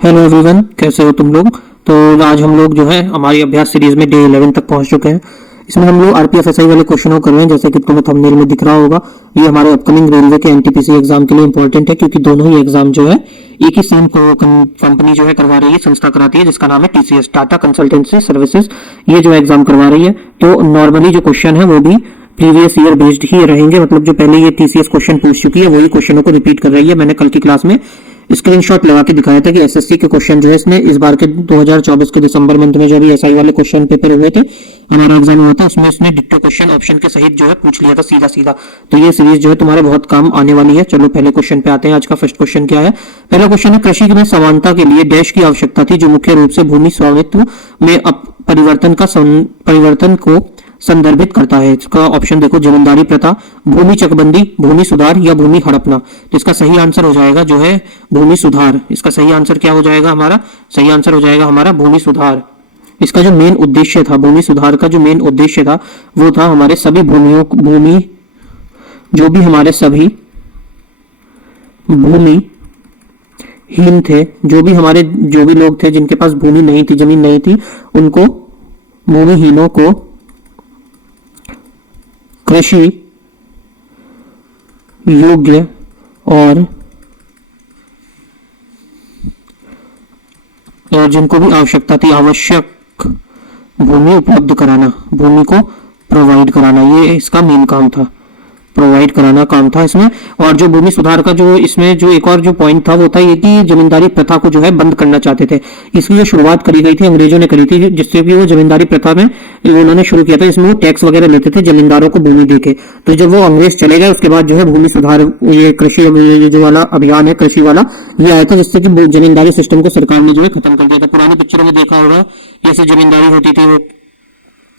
Hello everyone, कैसे हो तुम लोग। तो आज हम लोग जो है हमारी अभ्यास सीरीज में डे 11 तक पहुंच चुके हैं। इसमें हम लोग आरपीएफएसआई वाले क्वेश्चन कर रहे हैं। जैसे कि तुम्हें थंबनेल में दिख रहा होगा, ये हमारे अपकमिंग रेलवे के एनटीपीसी एग्जाम के लिए इंपॉर्टेंट है, क्योंकि दोनों ही एग्जाम जो है एक ही सेम कंपनी जो है करवा रही है, संस्था कराती है, जिसका नाम है टीसीएस, टाटा कंसल्टेंसी सर्विसेज। ये जो एग्जाम करवा रही है, तो नॉर्मली जो क्वेश्चन है वो भी प्रीवियस ईयर बेस्ड ही रहेंगे। मतलब जो पहले ये टीसीएस क्वेश्चन पूछ चुकी है वही क्वेश्चनों को रिपीट कर रही है। मैंने कल की क्लास में स्क्रीनशॉट लगा के दिखाया था कि एसएससी के क्वेश्चन जो है इसमें इस बार के 2024 के दिसंबर मंथ में जो भी एसआई वाले क्वेश्चन पेपर हुए थे, हमारा एग्जाम हुआ था, उसमें उसने डिक्टो क्वेश्चन ऑप्शन के सहित जो है पूछ लिया था सीधा सीधा। तो ये सीरीज जो है तुम्हारे बहुत काम आने वाली है। चलो पहले क्वेश्चन पे आते हैं। आज का फर्स्ट क्वेश्चन क्या है? पहला क्वेश्चन है, कृषि में समानता के लिए डैश की आवश्यकता थी, जो मुख्य रूप से भूमि स्वामित्व में परिवर्तन को संदर्भित करता है। इसका ऑप्शन देखो, जमींदारी प्रथा, भूमि चकबंदी, भूमि सुधार या भूमि हड़पना। तो इसका सही आंसर हो जाएगा जो है भूमि सुधार। इसका सही आंसर क्या हो जाएगा हमारा? सही आंसर हो जाएगा हमारा भूमि सुधार। इसका जो मेन उद्देश्य था, भूमि सुधार का जो मेन उद्देश्य था वो था हमारे सभी भूमि जो भी हमारे सभी भूमि हीन थे, जो भी लोग थे जिनके पास भूमि नहीं थी, जमीन नहीं थी, उनको, भूमिहीनों को कृषि योग्य और जिनको भी आवश्यकता थी, आवश्यक भूमि उपलब्ध कराना, भूमि को प्रोवाइड कराना, ये इसका मेन काम था, प्रोवाइड कराना काम था इसमें। और जो भूमि सुधार का जो इसमें जो एक और जो पॉइंट था वो था ये कि जमींदारी प्रथा को जो है बंद करना चाहते थे। इसकी जो शुरुआत करी गई थी अंग्रेजों ने करी थी, जिससे कि वो जमींदारी प्रथा में उन्होंने शुरू किया था। इसमें वो टैक्स वगैरह लेते थे जमींदारों को भूमि देके। तो जब वो अंग्रेज चले गए उसके बाद जो है भूमि सुधार, ये कृषि, ये जो वाला अभियान है कृषि वाला, ये आया था, जिससे कि जमींदारी सिस्टम को सरकार ने जो है खत्म कर दिया था। पुरानी पिक्चरों में देखा होगा, जैसे जमींदारी होती थी, वो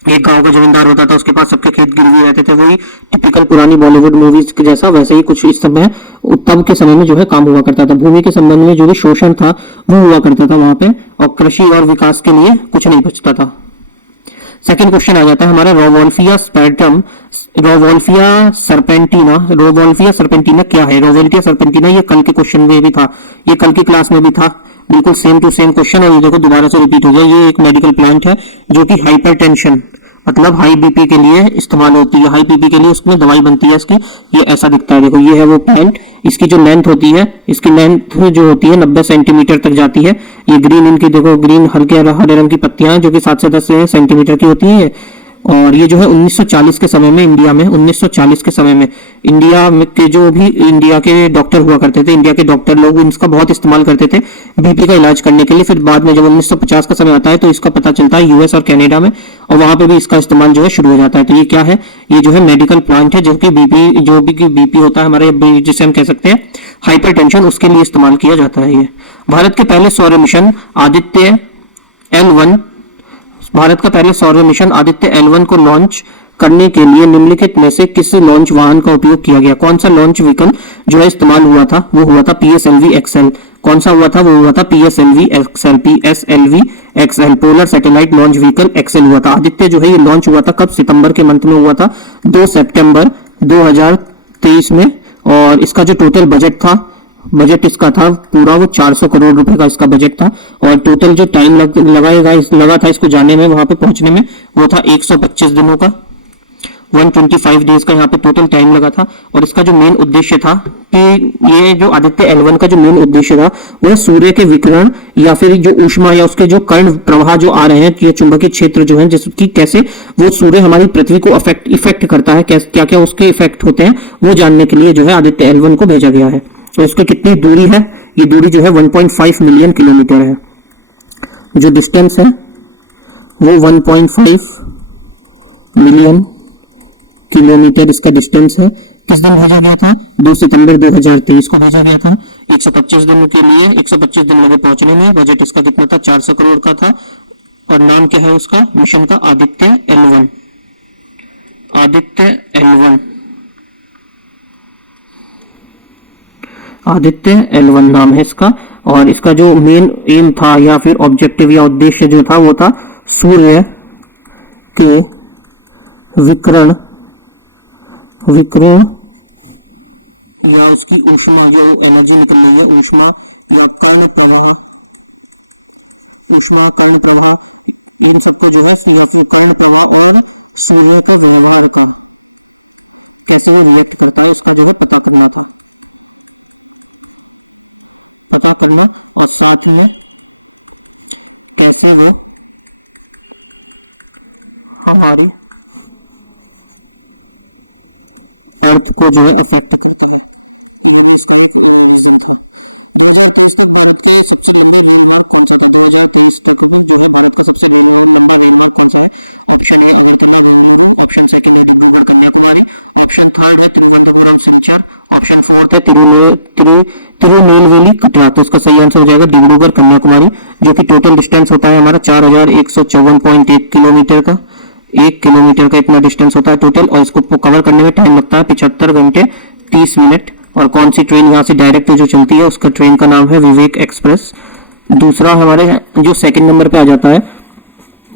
एक गांव का जमींदार होता था, उसके पास सबके खेत गिरवी रहते थे, वही टिपिकल पुरानी बॉलीवुड मूवीज के जैसा वैसे ही कुछ इस समय तब के समय में जो है काम हुआ करता था। भूमि के संबंध में जो भी शोषण था वो हुआ करता था वहां पे, और कृषि और विकास के लिए कुछ नहीं बचता था। सेकंड क्वेश्चन आ जाता है हमारा, रोवोल्फिया स्पेक्ट्रम, रोवोल्फिया सर्पेंटिना क्या है? रोवोल्फिया सर्पेंटिना, ये कल के क्वेश्चन में भी था, ये कल की क्लास में भी था, बिल्कुल सेम टू सेम क्वेश्चन, और ये देखो दोबारा से रिपीट हो गया। ये एक मेडिकल प्लांट है जो कि हाइपरटेंशन मतलब हाई बीपी के लिए इस्तेमाल होती है, हाई बीपी के लिए उसमें दवाई बनती है इसकी। ये ऐसा दिखता है, देखो ये है वो प्लांट। इसकी जो लेंथ होती है, इसकी लेंथ जो होती है 90 सेंटीमीटर तक जाती है। ये ग्रीन, इनकी देखो ग्रीन हल्के हरे रंग की पत्तियां हैं जो कि 7 से 10 सेंटीमीटर की होती है। और ये जो है 1940 के समय में इंडिया में, 1940 के समय में इंडिया में के जो भी इंडिया के डॉक्टर हुआ करते थे, इंडिया के डॉक्टर लोग इसका बहुत इस्तेमाल करते थे बीपी का इलाज करने के लिए। फिर बाद में जब 1950 का समय आता है तो इसका पता चलता है यूएस और कनाडा में, और वहां पे भी इसका इस्तेमाल जो है शुरू हो जाता है। तो ये क्या है? ये जो है मेडिकल प्लांट है, जो कि बीपी होता है हमारे, जिसे हम कह सकते हैं हाइपरटेंशन, उसके लिए इस्तेमाल किया जाता है। ये भारत के पहले सौर मिशन आदित्य L1, भारत का पहले सौर मिशन आदित्य L1 को लॉन्च करने के लिए निम्नलिखित में से किस लॉन्च वाहन का उपयोग किया गया? कौन सा लॉन्च व्हीकल जो है इस्तेमाल हुआ था? वो हुआ था PSLV XL। कौन सा हुआ था? वो हुआ था PSLV XL, polar satellite launch vehicle XL हुआ था। आदित्य जो है ये लॉन्च हुआ था कब? सितंबर के मंथ में हुआ था, 2 सितंबर 2023 में। और इसका जो टोटल बजट इसका था पूरा, वो 400 करोड़ रुपए का इसका बजट था। और टोटल जो टाइम लगा था इसको जाने में, वहां पे पहुंचने में, वो था 125 दिनों का, 125 डेज का यहाँ पे टोटल टाइम लगा था। और इसका जो मेन उद्देश्य था कि ये जो आदित्य L1 का जो मेन उद्देश्य था वो सूर्य के विकिरण या फिर जो ऊष्मा या उसके जो कर्ण प्रवाह जो आ रहे हैं, ये चुंबकीय क्षेत्र जो है, जिसकी कैसे वो सूर्य हमारी पृथ्वी को इफेक्ट करता है, क्या क्या उसके इफेक्ट होते हैं, वो जानने के लिए जो है आदित्य L1 को भेजा गया है। तो इसकी कितनी दूरी है? ये दूरी जो है 1.5 मिलियन किलोमीटर है। जो डिस्टेंस है वो 1.5 मिलियन किलोमीटर इसका डिस्टेंस है। किस दिन भेजा गया था? 2 सितंबर 2023 को भेजा गया था। 125 दिन के लिए 125 दिन लगे पहुंचने में। बजट इसका कितना था? 400 करोड़ का था। और नाम क्या है उसका मिशन का? Aditya L1, Aditya L1, Aditya L1 नाम है इसका। और इसका जो मेन एम था या फिर ऑब्जेक्टिव या उद्देश्य जो था वो था सूर्य के विकिरण या उसकी ऊष्मा, जो एनर्जी निकल रही है, ऊष्मा या कर्ण प्रवाह ऊष्मा, कर्ण प्रवाह, इन सबको जो है, या फिर कर्ण प्रवाह और सूर्य का व्यवहार का कैसे वो रिएक्ट करता है उसका जो है पता करना था, पता करना, और साथ में कैसे वो हमारी अर्थ को जो है अफेक्ट करता है, ये भी इसका एक रीजन था। 2023 तक भारत के सबसे लंबे रेल मार्ग कौन सा था? 2023 तक जो है भारत का सबसे लंबा रेल मार्ग कौन सा है? Option A Agartala Bengaluru, option second है डिब्रूगढ़ कन्याकुमारी, ऑप्शन थर्ड है तिरुवनंतपुरम सिलचर, ऑप्शन फोर्थ है तिरुनेलवेली कटरा। तो इसका सही आंसर हो जाएगा डिब्रूगढ़ कन्याकुमारी, जो कि टोटल डिस्टेंस होता है हमारा 4154.1 किलोमीटर का, 1 किलोमीटर का इतना डिस्टेंस होता है टोटल, और इसको कवर करने में टाइम लगता है 75 घंटे 30 मिनट। और कौन सी ट्रेन यहाँ से डायरेक्ट जो चलती है उसका ट्रेन का नाम है विवेक एक्सप्रेस। दूसरा हमारे जो सेकंड नंबर पे आ जाता है,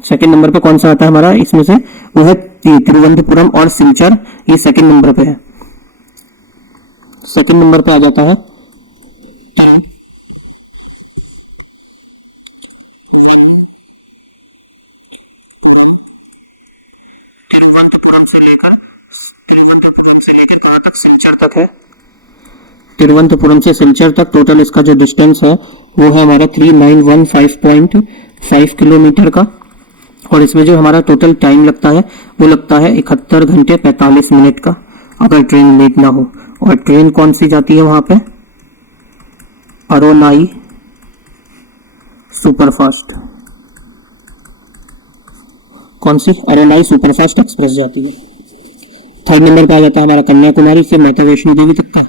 सेकंड नंबर पे कौन सा आता है हमारा इसमें से, वो है तिरुवनंतपुरम और सिलचर, ये सेकंड नंबर पे है। सेकंड नंबर पे आ जाता है तिरुवनंतपुरम से लेकर कहां तक? सिलचर तक है। तिरुवनंतपुरम से सिलचर तक टोटल इसका जो डिस्टेंस है वो है हमारा 3915.5 किलोमीटर का, और इसमें जो हमारा टोटल टाइम लगता है वो लगता है 71 घंटे 45 मिनट का, अगर ट्रेन लेट ना हो। और ट्रेन कौन सी जाती है वहां पे? अरोनाई सुपरफास्ट। कौन सी? अरोनाई सुपरफास्ट एक्सप्रेस जाती है। थर्ड नंबर पे आ जाता है हमारा कन्याकुमारी से माता वैष्णो देवी तक का,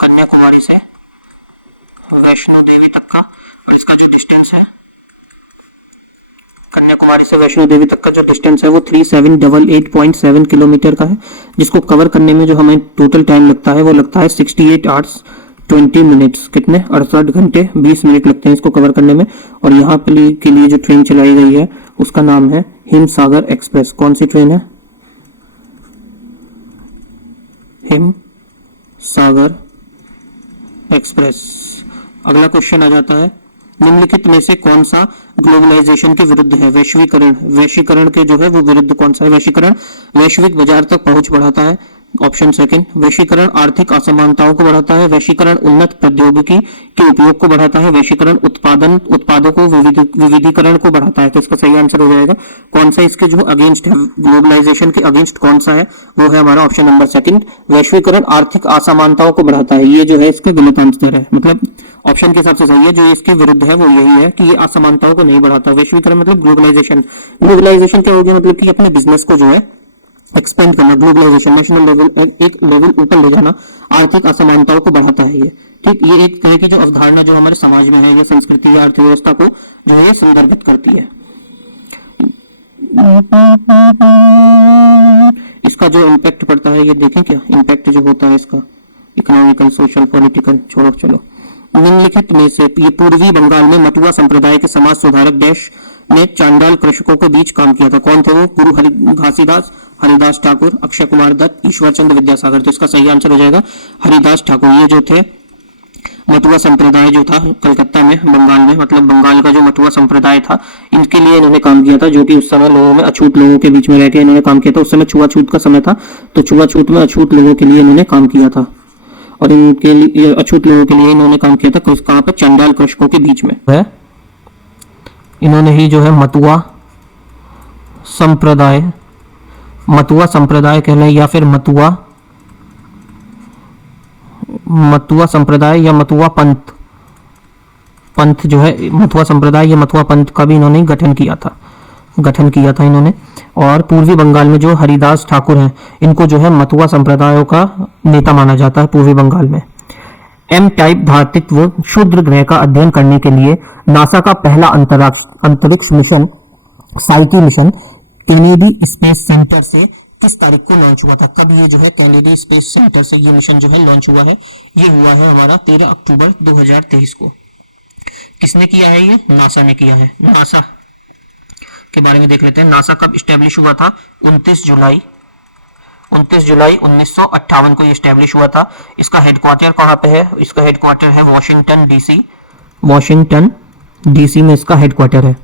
कन्याकुमारी से वैष्णो देवी तक का, और इसका जो डिस्टेंस है, कन्याकुमारी से वैष्णो देवी तक का जो डिस्टेंस है वो 3788.7 किलोमीटर का है, जिसको कवर करने में जो हमें टोटल टाइम लगता है वो लगता है 68 आवर्स 20 मिनट्स, कितने? 68 घंटे 20 मिनट लगते हैं इसको कवर करने में। और यहाँ के लिए जो ट्रेन चलाई गई है उसका नाम है हिमसागर एक्सप्रेस। कौन सी ट्रेन है? हिमसागर एक्सप्रेस। अगला क्वेश्चन आ जाता है, निम्नलिखित में से कौन सा ग्लोबलाइजेशन के विरुद्ध है? वैश्वीकरण के जो है वो विरुद्ध कौन सा है? वैश्वीकरण वैश्विक बाजार तक पहुंच बढ़ाता है, ऑप्शन सेकंड। वैश्वीकरण आर्थिक असमानताओं को बढ़ाता है। वैश्वीकरण उन्नत प्रौद्योगिकी के उपयोग को बढ़ाता है। वैश्वीकरण उत्पादों को विविधीकरण को बढ़ाता है। तो इसका सही आंसर हो जाएगा कौन सा इसके जो अगेंस्ट है, ग्लोबलाइजेशन के अगेंस्ट कौन सा है, वो है हमारा ऑप्शन नंबर सेकंड। वैश्वीकरण आर्थिक असमानताओं को बढ़ाता है, ये जो है इसका गलत आंसर है, मतलब ऑप्शन के हिसाब से सही है। जो इसके विरुद्ध है वो यही है कि ये असमानताओं को नहीं बढ़ाता। वैश्वीकरण मतलब ग्लोबलाइजेशन क्या हो गया, मतलब कि अपने बिजनेस को जो है एक्सपेंड करना, ग्लोबलाइजेशन नेशनल लेवल एक लेवल ऊपर ले जाना, आर्थिक असमानताओं को बढ़ाता है ये, ठीक। ये एक तरह की जो अवधारणा जो हमारे समाज में है या संस्कृति या अर्थव्यवस्था को जो है ये संदर्भित करती है। इसका जो इम्पैक्ट पड़ता है ये देखें, क्या इम्पैक्ट जो होता है इसका, इकोनॉमिकल, सोशल, पॉलिटिकल, छोड़ो चलो। निम्नलिखित में से ये पूर्वी बंगाल में मटुआ संप्रदाय के समाज सुधारक डैश ने चांडाल कृषकों के बीच काम किया था। कौन थे वो? गुरु घासीदास, हरिदास ठाकुर, अक्षय कुमार दत्त, ईश्वर चंद्र विद्यासागर। तो इसका सही आंसर हो जाएगा हरिदास ठाकुर। ये जो थे मटुआ संप्रदाय जो था कलकत्ता में, बंगाल में, मतलब बंगाल का जो मटुआ संप्रदाय था, इनके लिए इन्होंने काम किया था, जो कि उस समय लोगों में अछूत लोगों के बीच में रहकर इन्होंने काम किया था। उस समय छुआछूत का समय था, तो छुआछूत में अछूत लोगों के लिए इन्होंने काम किया था, और इनके लिए अछूत लोगों के लिए इन्होंने काम किया था कहाँ पे? चंडाल कृषकों के बीच में है। इन्होंने ही जो है मटुआ संप्रदाय कहलाए, या फिर मटुआ संप्रदाय या मटुआ पंथ जो है, मटुआ संप्रदाय या मटुआ पंथ का भी इन्होंने गठन किया था इन्होंने। और पूर्वी बंगाल में जो हरिदास ठाकुर हैं, इनको जो है मटुआ संप्रदायों का नेता माना जाता है पूर्वी बंगाल में। एम टाइप धातृत्व क्षुद्र ग्रह का अध्ययन करने के लिए नासा का पहला अंतरिक्ष mission psyche mission Kennedy space centre से किस तारीख को लॉन्च हुआ था? कब ये जो है कैनेडी स्पेस सेंटर से ये मिशन जो है लॉन्च हुआ है? ये हुआ है हमारा 13 अक्टूबर 2023 को। किसने किया है? ये नासा ने किया है। नासा के बारे में देख लेते हैं। नासा कब स्टैब्लिश हुआ था? 29 जुलाई 1958 को ये स्टैब्लिश हुआ था। इसका हेडक्वार्टर कहाँ पे है? इसका हेडक्वार्टर है वॉशिंगटन डीसी, वॉशिंगटन डीसी में इसका हेडक्वार्टर है।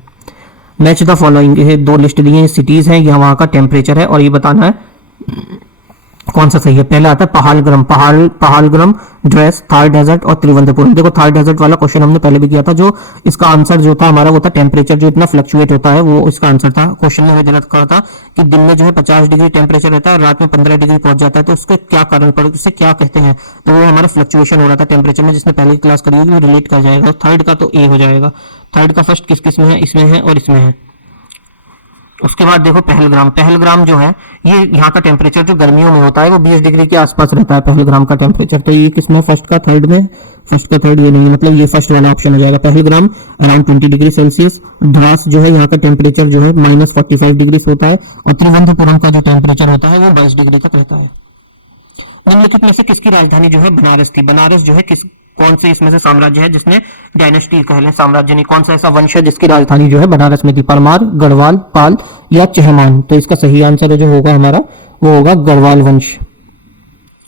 मैच द फॉलोइंग, ये दो लिस्ट दी है, सिटीज है, या वहां का टेम्परेचर है और ये बताना है कौन सा सही है। पहला आता है पहालगरम, ड्रेस, थार डेजर्ट और त्रिवेंद्रपुरम। देखो थार डेजर्ट वाला क्वेश्चन हमने पहले भी किया था, जो इसका आंसर जो था हमारा वो था टेम्परेचर जो इतना फ्लक्चुएट होता है, वो इसका आंसर था। क्वेश्चन में हमें दिया था कि दिन में जो है 50 डिग्री टेम्परेचर रहता है और रात में 15 डिग्री पहुंच जाता है, तो उसके क्या कारण पड़, उससे क्या कहते हैं, तो वो हमारा फ्लक्चुएशन हो रहा था टेम्परेचर में। जिसने पहले क्लास करी होगी वो रिलेट कर जाएगा। थर्ड का तो ए हो जाएगा। थर्ड का फर्स्ट किस में है, इसमें है और इसमें है। उसके बाद देखो पहलग्राम जो है ये यहाँ का टेम्परेचर जो गर्मियों में होता है वो 20 डिग्री के आसपास रहता है पहलग्राम का टेम्परेचर। तो ये किसमें, फर्स्ट का थर्ड में, फर्स्ट का थर्ड ये नहीं, मतलब ये फर्स्ट वाला ऑप्शन हो जाएगा। पहलग्राम अराउंड 20 डिग्री सेल्सियस। द्रास जो है यहाँ का टेम्परेचर जो है -45 डिग्री होता है और त्रिवेंद्रपुरम का जो टेम्परेचर होता है वो 22 डिग्री तक रहता है। निम्नलिखित में से किसकी राजधानी जो है बनारस थी। बनारस जो है कौन से इसमें से साम्राज्य है जिसने डायनेस्टी कह लें, साम्राज्य नहीं, कौन सा ऐसा वंश है जिसकी राजधानी जो है बनारस में थी। परमार, गढ़वाल, पाल या चहमान। तो इसका सही आंसर जो होगा हमारा वो होगा गढ़वाल वंश।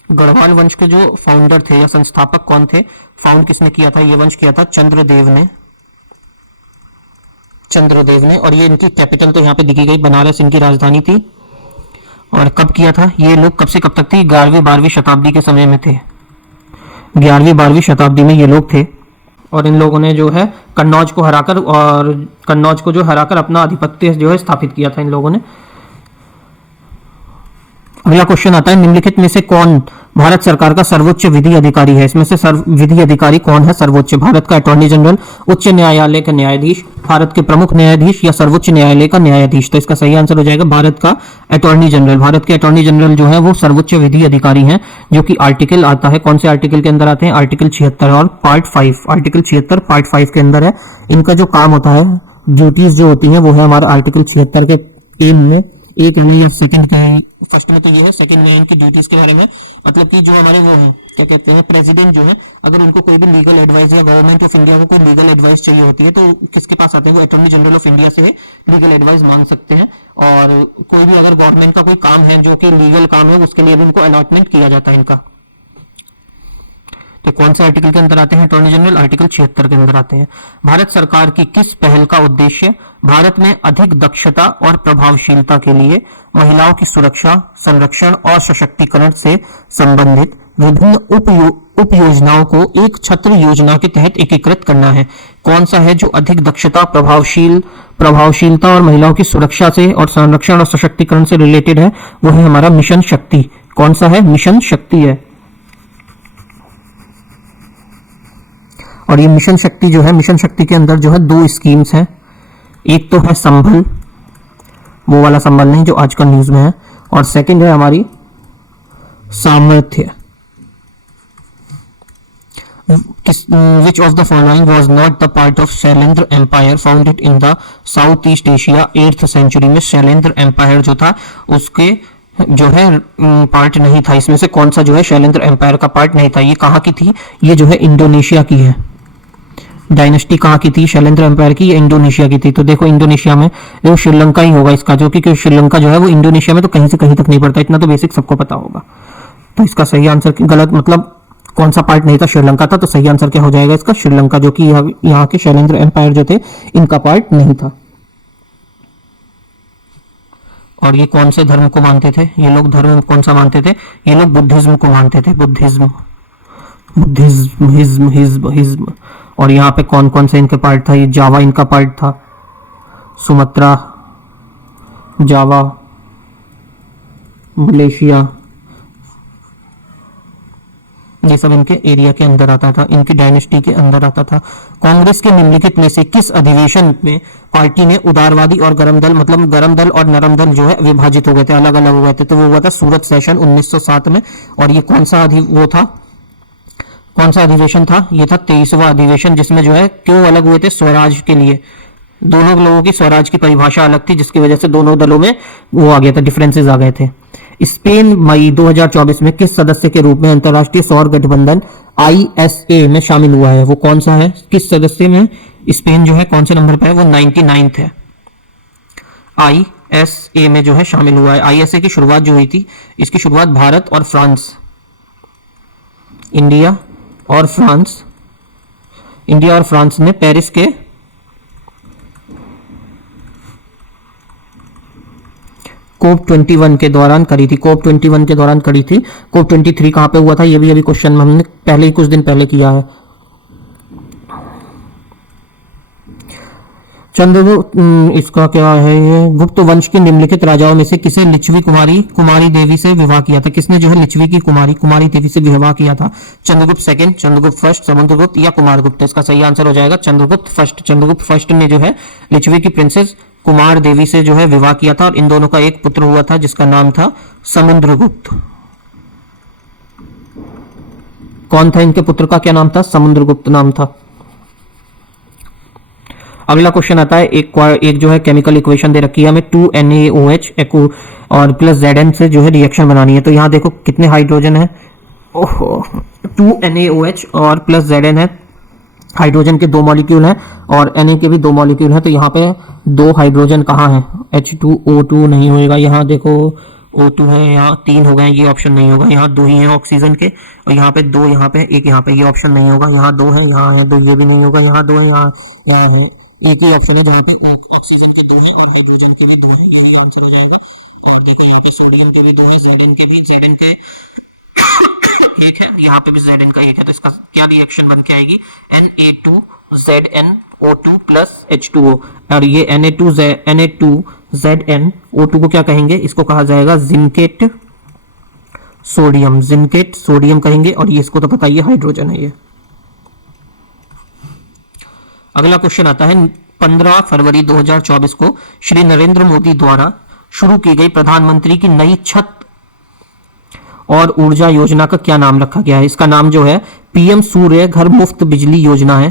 गढ़वाल वंश के जो फाउंडर थे या संस्थापक कौन थे, फाउंड किसने किया था, ये वंश किया था चंद्रदेव ने। और ये इनकी कैपिटल तो यहाँ पे दिखी गई, बनारस इनकी राजधानी थी। और कब किया था ये लोग, कब से कब तक थी, 11वीं-12वीं शताब्दी के समय में थे। 11वीं-12वीं शताब्दी में ये लोग थे और इन लोगों ने जो है कन्नौज को हराकर अपना आधिपत्य जो है स्थापित किया था इन लोगों ने। अगला क्वेश्चन आता है, निम्नलिखित में से कौन भारत सरकार का सर्वोच्च विधि अधिकारी है। इसमें से विधि अधिकारी कौन है सर्वोच्च, भारत का अटॉर्नी जनरल, उच्च न्यायालय का न्यायाधीश, भारत के प्रमुख न्यायाधीश या सर्वोच्च न्यायालय का न्यायाधीश। तो इसका सही आंसर हो जाएगा भारत का अटॉर्नी जनरल। भारत के अटॉर्नी जनरल जो है वो सर्वोच्च विधि अधिकारी हैं, जो कि आर्टिकल आता है, कौन से आर्टिकल के अंदर आते हैं, आर्टिकल 76 और पार्ट 5। आर्टिकल 76 पार्ट 5 के अंदर है। इनका जो काम होता है, ड्यूटीज जो होती हैं वो है हमारे आर्टिकल 76 के एम में, ए कह लें या सेकंड के, फर्स्ट में तो ये है, सेकंड में है इनकी ड्यूटीज के बारे में। मतलब कि जो हमारे वो हैं क्या कहते हैं, प्रेसिडेंट जो है, अगर उनको कोई भी लीगल एडवाइस या गवर्नमेंट ऑफ इंडिया को कोई लीगल एडवाइस चाहिए होती है तो किसके पास आते हैं, वो अटॉर्नी जनरल ऑफ इंडिया से लीगल एडवाइस मांग सकते हैं। और कोई भी अगर गवर्नमेंट का कोई काम है जो कि लीगल काम है उसके लिए भी इनको अलॉटमेंट किया जाता है इनका। तो कौन सा आर्टिकल के अंदर आते हैं अटॉर्नी जनरल, आर्टिकल 76 के अंदर आते हैं। भारत सरकार की किस पहल का उद्देश्य भारत में अधिक दक्षता और प्रभावशीलता के लिए महिलाओं की सुरक्षा, संरक्षण और सशक्तिकरण से संबंधित विभिन्न उप योजनाओं को एक छत्र योजना के तहत एकीकृत करना है। कौन सा है जो अधिक दक्षता, प्रभावशीलता और महिलाओं की सुरक्षा से और संरक्षण और सशक्तिकरण से रिलेटेड है, वो है हमारा मिशन शक्ति। कौन सा है, मिशन शक्ति है। और ये मिशन शक्ति जो है, मिशन शक्ति के अंदर जो है 2 स्कीम्स हैं। एक तो है संभल, वो वाला संभल नहीं जो आजकल न्यूज में है, और सेकंड है हमारी सामर्थ्य। Which of the following was not the part of Shailendra empire founded in the south east Asia 8th century में। शैलेंद्र एम्पायर जो था उसके जो है पार्ट नहीं था। इसमें से कौन सा जो है शैलेंद्र एम्पायर का पार्ट नहीं था। ये कहाँ की थी, ये जो है इंडोनेशिया की है। डायनेस्टी कहाँ की थी शैलेंद्र एम्पायर की, ये इंडोनेशिया की थी। तो देखो इंडोनेशिया में, देखो श्रीलंका ही होगा इसका, जो कि श्रीलंका जो है वो इंडोनेशिया में तो कहीं से कहीं तक नहीं पड़ता, इतना तो बेसिक सबको पता होगा। तो इसका सही आंसर गलत, मतलब कौन सा पार्ट नहीं था, श्रीलंका था। तो सही आंसर क्या हो जाएगा इसका, श्रीलंका, जो कि यहाँ के शैलेंद्र एम्पायर जो थे इनका पार्ट नहीं था। और ये कौन से धर्म को मानते थे ये लोग, धर्म कौन सा मानते थे ये लोग, बुद्धिज्म को मानते थे, बुद्धिज्म। और यहाँ पे कौन कौन सा इनके पार्ट था, ये जावा इनका पार्ट था, सुमात्रा, जावा, मलेशिया, ये सब इनके एरिया के अंदर आता था, इनकी डायनेस्टी के अंदर आता था। कांग्रेस के निम्नलिखित में से किस अधिवेशन में पार्टी ने उदारवादी और गरम दल, मतलब गरम दल और नरम दल जो है विभाजित हो गए थे, अलग अलग हो गए थे। तो वो हुआ था सूरत सेशन 1907 में। और ये कौन सा अधिवेशन था, ये था 23वां अधिवेशन, जिसमें जो है क्यों अलग हुए थे, स्वराज के लिए। दोनों लोगों की स्वराज की परिभाषा अलग थी, जिसकी वजह से दोनों दलों में वो आ गया था, डिफरेंसेस आ गए थे। स्पेन मई 2024 में किस सदस्य के रूप में अंतरराष्ट्रीय सौर गठबंधन ISA में शामिल हुआ है, वो कौन सा है, किस सदस्य में स्पेन जो है कौन से नंबर पर है, वो 99th है। ISA में जो है शामिल हुआ है। ISA की शुरुआत जो हुई थी, इसकी शुरुआत भारत और फ्रांस, इंडिया और फ्रांस इंडिया और फ्रांस ने पेरिस के कोप 21 के दौरान करी थी, कोप 21 के दौरान करी थी। कोप 23 कहां पे हुआ था, ये भी अभी क्वेश्चन हमने पहले ही कुछ दिन पहले किया है। चंद्रगुप्त, इसका क्या है ये, गुप्त वंश के निम्नलिखित राजाओं में से किसे लिच्छवी कुमारी देवी से विवाह किया था? किसने जो है लिच्छवी की कुमारी देवी से विवाह किया था? चंद्रगुप्त सेकंड, चंद्रगुप्त फर्स्ट, समुद्रगुप्त या कुमारगुप्त? इसका सही आंसर हो जाएगा चंद्रगुप्त फर्स्ट। चंद्रगुप्त फर्स्ट ने जो है लिच्छवी की प्रिंसेस कुमार देवी से जो है विवाह किया था और इन दोनों का एक पुत्र हुआ था जिसका नाम था समुद्रगुप्त। कौन था इनके पुत्र का, क्या नाम था? समुद्रगुप्त नाम था। अगला क्वेश्चन आता है, एक जो है केमिकल इक्वेशन दे रखी है हमें, 2NaOH और प्लस Zn से जो है रिएक्शन बनानी है। तो यहां देखो कितने हाइड्रोजन है, ओहो 2NaOH और प्लस Zn है, हाइड्रोजन के 2 मॉलिक्यूल हैं और Na के भी 2 मॉलिक्यूल हैं। तो यहाँ पे 2 हाइड्रोजन कहाँ है? H2O2 नहीं होएगा, यहाँ देखो O2 है, यहाँ 3 हो गए, ये ऑप्शन नहीं होगा। यहाँ 2 ही हैं ऑक्सीजन के और यहाँ पे 2, यहाँ पे 1, यहाँ पे ये ऑप्शन नहीं होगा। यहाँ 2 हैं, यहाँ है 2, ये भी नहीं होगा। यहाँ 2 हैं, यहाँ है, एक ही ऑप्शन है जहाँ पे ऑक्सीजन के 2 हैं और हाइड्रोजन के भी 2 हैं, यही आंसर हो जाएगा। और देखो यहाँ पे सोडियम के भी 2 हैं, Zn के भी, Zn के एक है, यहाँ पे भी Zn का एक है। तो इसका क्या रिएक्शन बन के आएगी? Na2ZnO2 plus H2O। और ये Na2ZnO2 को क्या कहेंगे? इसको कहा जाएगा जिंकेट सोडियम कहेंगे। और ये इसको तो पता ही है, हाइड्रोजन है ये। अगला क्वेश्चन आता है, 15 फरवरी 2024 को श्री नरेंद्र मोदी द्वारा शुरू की गई प्रधानमंत्री की नई छत और ऊर्जा योजना का क्या नाम रखा गया है? इसका नाम जो है पीएम सूर्य घर मुफ्त बिजली योजना है।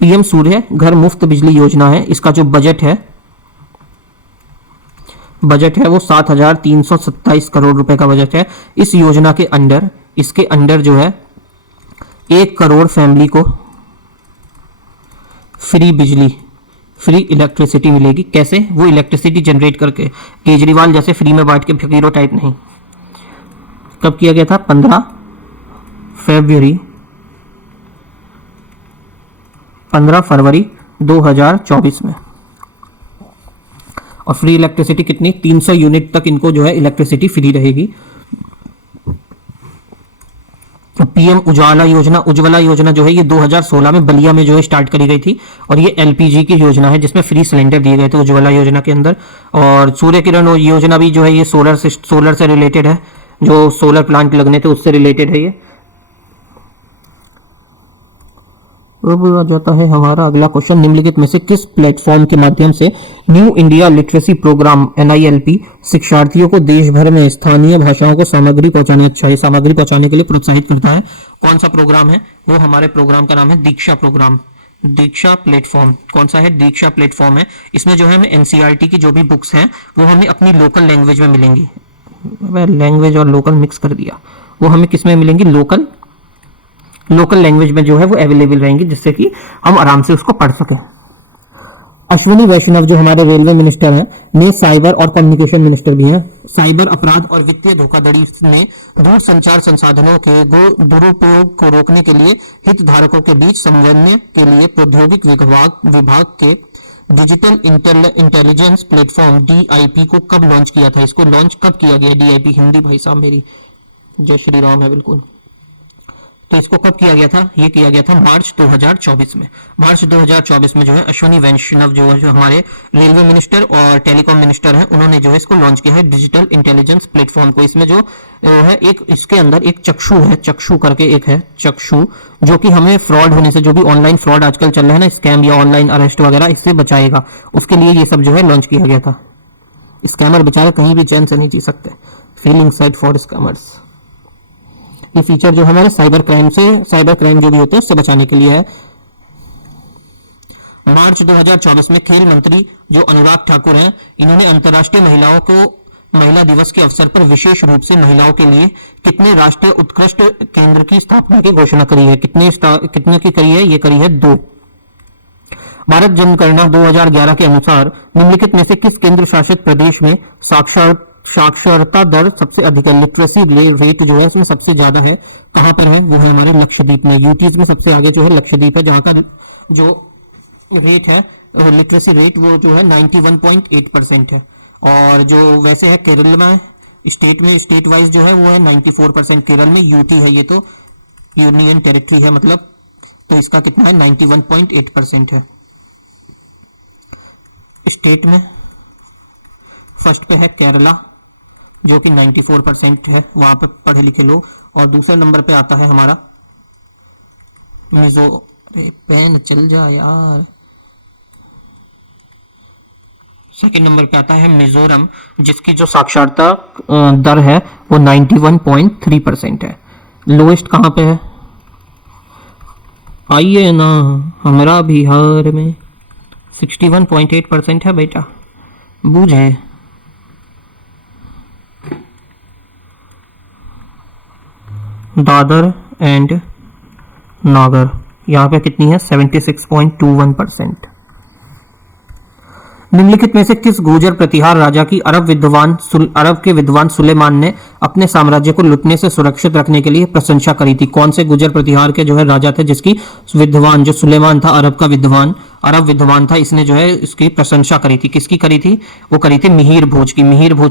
पीएम सूर्य घर मुफ्त बिजली योजना है। इसका जो बजट है वो 7,327 करोड़ रुपए का बजट है। इस योजना के अंडर, इसके अंडर जो है 1 करोड़ फैमिली को फ्री इलेक्ट्रिसिटी मिलेगी। कैसे? वो इलेक्ट्रिसिटी जनरेट करके, केजरीवाल जैसे फ्री में बांट के फकीरों टाइप नहीं। कब किया गया था? 15 फरवरी 2024 में। और फ्री इलेक्ट्रिसिटी कितनी? 300 यूनिट तक इनको जो है इलेक्ट्रिसिटी फ्री रहेगी। पीएम उज्ज्वला योजना जो है ये 2016 में बलिया में जो है स्टार्ट करी गई थी और ये एलपीजी की योजना है जिसमें फ्री सिलेंडर दिए गए थे उज्ज्वला योजना के अंदर। और सूर्य किरण योजना भी जो है ये सोलर से रिलेटेड है, जो सोलर प्लांट लगने थे उससे रिलेटेड है ये। अब आ जाता है हमारा अगला क्वेश्चन, निम्नलिखित में से किस प्लेटफॉर्म के माध्यम से new India literacy programme NILP शिक्षार्थियों को देश भर में स्थानीय भाषाओं को सामग्री पहुंचाने के लिए प्रोत्साहित करता है? कौन सा प्रोग्राम है? वो हमारे प्रोग्राम का नाम है दीक्षा प्रोग्राम। दीक्षा प्लेटफॉर्म कौन सा है? दीक्षा प्लेटफॉर्म है। इसमें जो है हमें NCERT की जो भी बुक्स हैं वो हमें अपनी लोकल लैंग्वेज में मिलेंगी। लैंग्वेज और लोकल मिक्स कर दिया। वो हमें किस में मिलेंगी? लोकल लैंग्वेज में जो है वो अवेलेबल रहेंगी, जिससे कि हम आराम से उसको पढ़ सकें। अश्विनी वैष्णव जो हमारे रेलवे मिनिस्टर हैं, ने साइबर और कम्युनिकेशन मिनिस्टर भी हैं, साइबर अपराध और वित्तीय धोखाधड़ी में दूरसंचार संसाधनों के दुरुपयोग को रोकने के लिए हितधारकों के बीच समन्वय के लिए प्रौद्योगिक विभाग के डिजिटल इंटेलिजेंस प्लेटफॉर्म DIP को कब लॉन्च किया था? इसको लॉन्च कब किया गया? DIP हिंदी भाई साहब मेरी जय श्री राम है बिल्कुल। तो इसको कब किया गया था? ये किया गया था मार्च 2024 में। मार्च 2024 में जो है अश्विनी वैष्णव जो हमारे रेलवे मिनिस्टर और टेलीकॉम मिनिस्टर हैं, उन्होंने जो है इसको लॉन्च किया है डिजिटल इंटेलिजेंस प्लेटफॉर्म को। इसमें जो है एक इसके अंदर एक चक्षु है, चक्षु करके एक है चक्षु, जो कि हमें फ्रॉड होने से, जो भी ऑनलाइन फ्रॉड आजकल चल रहा है ना, स्कैम या ऑनलाइन अरेस्ट वगैरह, इससे बचाएगा। उसके लिए ये सब जो है लॉन्च किया गया था। स्कैमर बेचारे कहीं भी चैन से नहीं जी सकते। Feeling side for scammers. ये फीचर जो है हमारे साइबर क्राइम जो भी होते हैं उससे बचाने के लिए है। मार्च 2024 में खेल मंत्री जो अनुराग ठाकुर हैं, इन्होंने अंतर्राष्ट्रीय महिला दिवस के अवसर पर विशेष रूप से महिलाओं के लिए कितने राष्ट्रीय उत्कृष्ट केंद्र की स्थापना की घोषणा करी है? कितने की करी है? ये करी है 2। भारत जनगणना 2011 के अनुसार निम्नलिखित में से किस केंद्र शासित प्रदेश में साक्षरता दर सबसे अधिक है, लिटरेसी रेट जो है उसमें सबसे ज़्यादा है, कहाँ पर है? वो है हमारे लक्षद्वीप में। यूटीज में सबसे आगे जो है लक्षद्वीप है, जहाँ का जो रेट है लिटरेसी रेट वो जो है 91.8% है। और जो वैसे है केरल में स्टेट वाइज जो है वो है 94%। केरल में यूटी है, ये तो यूनियन टेरिटरी है मतलब, तो इसका कितना है 91.8% है। स्टेट में फर्स्ट पे है केरला जो कि 94% है, वहाँ पे पढ़े लिखे लोग। और दूसरे नंबर पे आता है हमारा मिजो, अरे पेन चल जा यार। सेकंड नंबर पे आता है मिजोरम, जिसकी जो साक्षरता दर है वो 91.3% है। लोएस्ट कहाँ पे है? आइए ना, हमारा बिहार में 61.8% है बेटा, बूझे। दादर एंड नागर, यहाँ पे कितनी है? 76.21%। निम्नलिखित में से किस गुर्जर प्रतिहार राजा की अरब के विद्वान सुलेमान ने अपने साम्राज्य को लुटने से सुरक्षित रखने के लिए प्रशंसा करी थी? कौन से गुर्जर प्रतिहार के जो है राजा थे जिसकी विद्वान जो सुलेमान था, अरब विद्वान था, इसने जो है इसकी प्रशंसा करी थी? किसकी करी थी? वो करी थी मिहिर भोज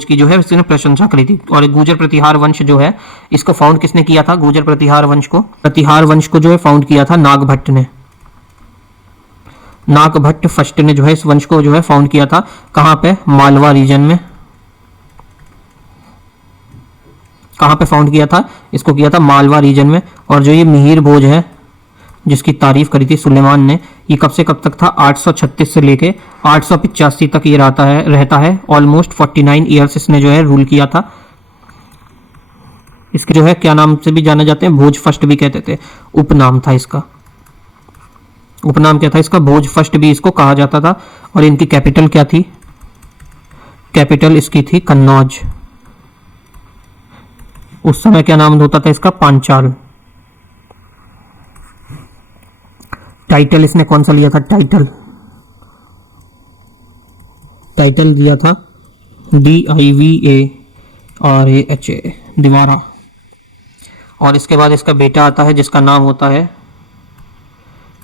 की जो है इसने प्रशंसा करी थी। और गुर्जर प्रतिहार वंश जो है इसको फाउंड किसने किया था? गुर्जर प्रतिहार वंश को जो है फाउंड किया था नागभट्ट ने। नागभट्ट फर्स्ट ने जो है इस वंश को जो है फाउंड किया था। कहां पे? मालवा रीजन में। कहां पे फाउंड किया था? इसको किया था मालवा रीजन में। और जो ये मिहिर भोज है जिसकी तारीफ करी थी सुलेमान ने, ये कब से कब तक था? 836 से लेके 885 तक ये रहता है। ऑलमोस्ट 49 ईयर्स इसने जो है रूल किया था। इसके जो है क्या नाम से भी जाने जाते हैं? भोज फर्स्ट भी कहते थे, उपनाम था इसका। उपनाम क्या था इसका? भोज फर्स्ट भी इसको कहा जाता था। और इनकी कैपिटल क्या थी? कैपिटल इसकी थी कन्नौज। उस समय क्या नाम होता था इसका? पांचाल। टाइटल इसने कौन सा लिया था? टाइटल दिया था DIVARAHA, दिवारा। और इसके बाद इसका बेटा आता है जिसका नाम होता है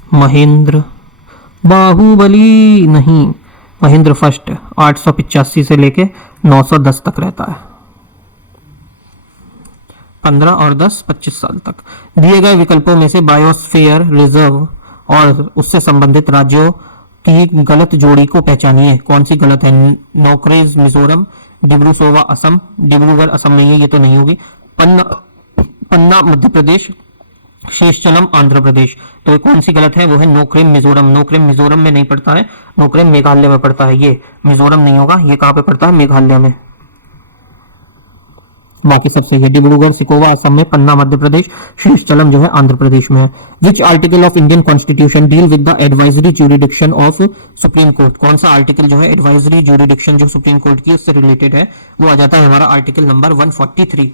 महेंद्र, बाहुबली नहीं, महेंद्र फर्स्ट। 885 से लेके 910 तक रहता है, 15 और 10 25 साल तक। दिए गए विकल्पों में से बायोस्फीयर रिजर्व और उससे संबंधित राज्यों की गलत जोड़ी को पहचानिए। कौन सी गलत है? नोकरेज मिजोरम, डिब्रूसोवा असम, डिब्रूगढ़ असम में ये तो नहीं होगी। पन्ना मध्य प्रदेश, शेषचलम आंध्र प्रदेश। तो कौन सी गलत है? वो है नोक्रेम मिजोरम। नोक्रेम मिजोरम में नहीं पड़ता है, नोक्रेम मेघालय में पड़ता है। ये मिजोरम नहीं होगा, ये कहां पे पड़ता है? मेघालय में। बाकी सब सही है। डिब्रूगढ़ सिकोवा असम में, पन्ना मध्य प्रदेश, शेषचलम जो है आंध्र प्रदेश में है। Which article of Indian constitution deal with the advisory jurisdiction of supreme court? कौन सा आर्टिकल जो है एडवाइजरी ज्यूरिडिक्शन जो सुप्रीम कोर्ट की उससे रिलेटेड है? वो आ जाता है हमारा आर्टिकल नंबर 143।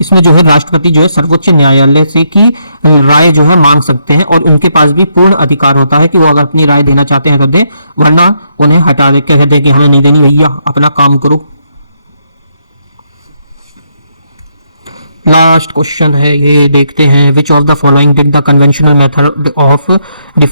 इसमें जो है राष्ट्रपति जो है सर्वोच्च न्यायालय से की राय जो है मांग सकते हैं और उनके पास भी पूर्ण अधिकार होता है कि वो अगर अपनी राय देना चाहते हैं तो दे, वरना उन्हें हटा दे, कहते हैं कि हमें नहीं देनी भैया, अपना काम करो। लास्ट क्वेश्चन है, ये देखते हैं। Which of the following did the conventional method of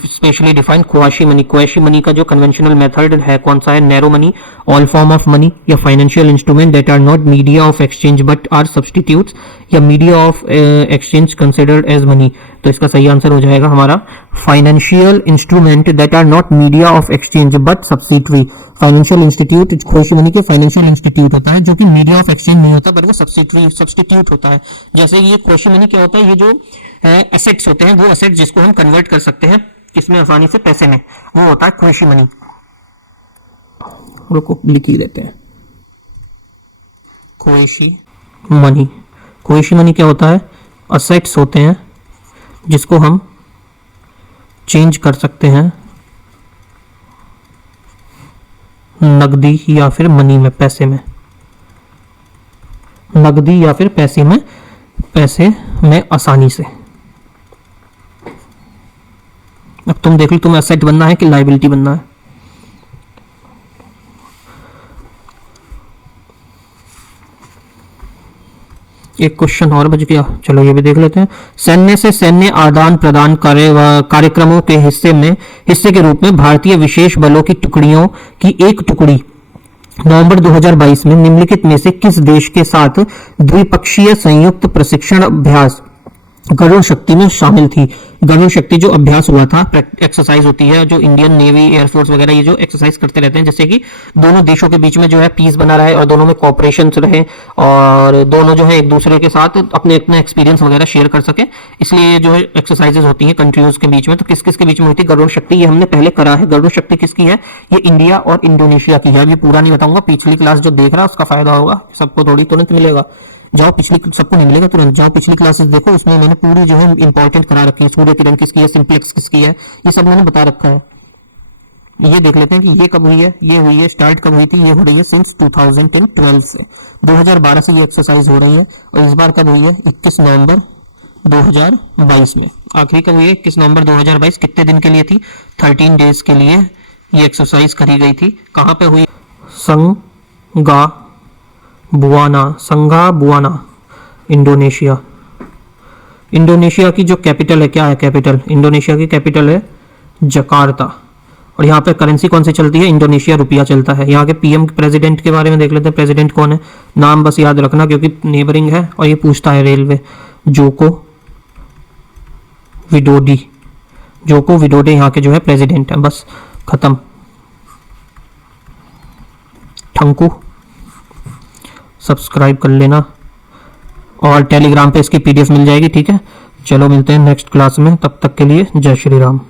specially defined quasi money? Quasi money का जो कन्वेंशनल मेथड है कौन सा है? Narrow money, all form of money, या financial instrument that are not media of exchange but are substitutes, या media of exchange considered as money? तो इसका सही आंसर हो जाएगा हमारा financial instrument that are not media of exchange but subsidiary. Financial institute quasi money के financial institute होता है जो कि मीडिया ऑफ एक्सचेंज नहीं होता पर वो सब्सटीट्यूट होता है। जैसे ये क्वाशी मनी क्या होता है? ये जो एसेट्स होते हैं वो एसेट जिसको हम कन्वर्ट कर सकते हैं किसमें आसानी से? पैसे में, वो होता है क्वाशी मनी। रुको लिख ही देते हैं, क्वाशी मनी। क्वाशी मनी क्या होता है? असेट्स होते हैं जिसको हम चेंज कर सकते हैं नकदी या फिर मनी में, पैसे में, नकदी या फिर पैसे में आसानी से। अब तुम देख लो तुम्हें एसेट बनना है कि लायबिलिटी बनना है। एक क्वेश्चन और बच गया, चलो ये भी देख लेते हैं। सैन्य से सैन्य आदान प्रदान कार्यक्रमों के हिस्से के रूप में भारतीय विशेष बलों की टुकड़ियों की एक टुकड़ी नवंबर 2022 में निम्नलिखित में से किस देश के साथ द्विपक्षीय संयुक्त प्रशिक्षण अभ्यास गरुड़ शक्ति में शामिल थी। गरुड़ शक्ति जो अभ्यास हुआ था, एक्सरसाइज होती है जो इंडियन नेवी एयरफोर्स वगैरह ये जो एक्सरसाइज करते रहते हैं, जैसे कि दोनों देशों के बीच में जो है पीस बना रहे और दोनों में कॉपरेशन रहे और दोनों जो है एक दूसरे के साथ अपने अपने एक्सपीरियंस वगैरह शेयर कर सके, इसलिए ये जो है एक्सरसाइजेज होती है कंट्रीज के बीच में। तो किस किस के बीच में होती है गरुड़ शक्ति, ये हमने पहले करा है। गरुड़ शक्ति किसकी है, ये इंडिया और इंडोनेशिया की है। अभी पूरा नहीं बताऊंगा, पिछली क्लास जो देख रहा है उसका फायदा होगा, सबको थोड़ी तुरंत मिलेगा। जाओ पिछली, सबको नहीं मिलेगा तुरंत, जाओ पिछली क्लासेस देखो, उसमें मैंने पूरी जो है इंपॉर्टेंट करा रखी है। सूर्य किरण किसकी है, सिंप्लेक्स किसकी है, ये सब मैंने बता रखा है। ये देख लेते हैं कि ये कब हुई है, ये हुई है स्टार्ट कब हुई थी, ये हो रही है सिंस 2012 से, 2012 से ये एक्सरसाइज हो रही है। और इस बार कब हुई है, 21 नवंबर 2022 में। आखिरी कब हुई है, 21 नवंबर 2022। कितने दिन के लिए थी, 13 डेज के लिए ये एक्सरसाइज करी गई थी। कहाँ पे हुई, संगा बुआना, इंडोनेशिया। इंडोनेशिया की जो कैपिटल है, क्या है कैपिटल, इंडोनेशिया की कैपिटल है जकार्ता। और यहाँ पे करेंसी कौन सी चलती है, इंडोनेशिया रुपया चलता है। यहाँ के पीएम प्रेसिडेंट के बारे में देख लेते हैं, प्रेसिडेंट कौन है, नाम बस याद रखना क्योंकि नेबरिंग है। और ये पूछता है रेलवे, जोको विडोडे यहाँ के जो है प्रेसिडेंट है, बस खत्म। ठंकू, सब्सक्राइब कर लेना और टेलीग्राम पे इसकी पीडीएफ मिल जाएगी, ठीक है। चलो मिलते हैं नेक्स्ट क्लास में, तब तक के लिए जय श्री राम।